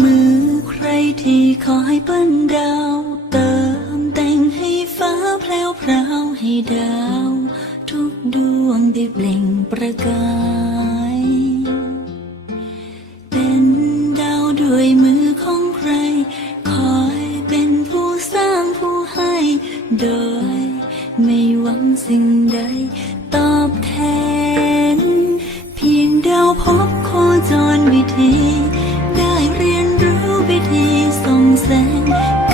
มือใครที่คอยปั้นดาว เติมแต่งให้ฟ้าแพลวพราวให้ดาว ทุกดวงได้เปล่งประกาย สิ่งใดตอบแทน เพียงดาวพบโคจรวิธี ได้เรียนรู้วิธีส่งแสง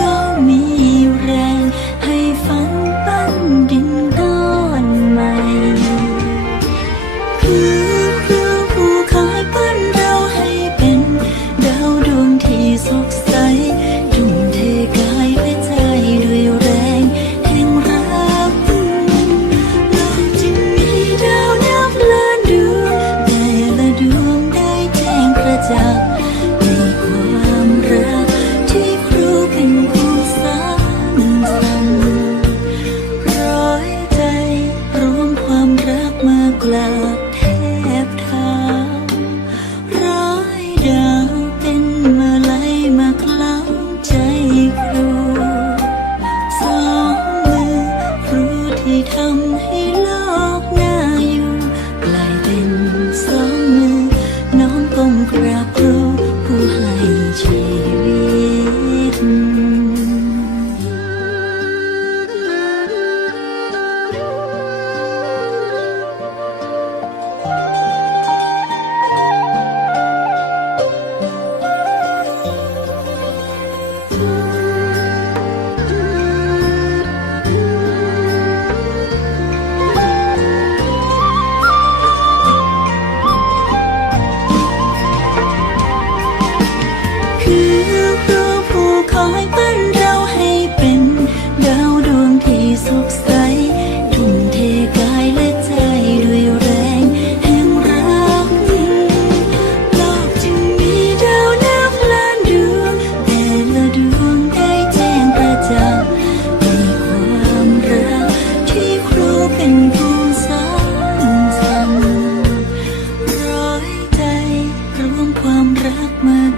ก็มีแรง ให้ฝันปั้นดินก้อนใหม่คือคือผู้คอยปั้นเราให้เป็นดาวดวงที่สด 流淌。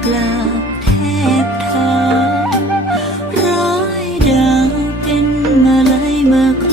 กราบเทพเธอร้ายดาวเป็นมาลายมาค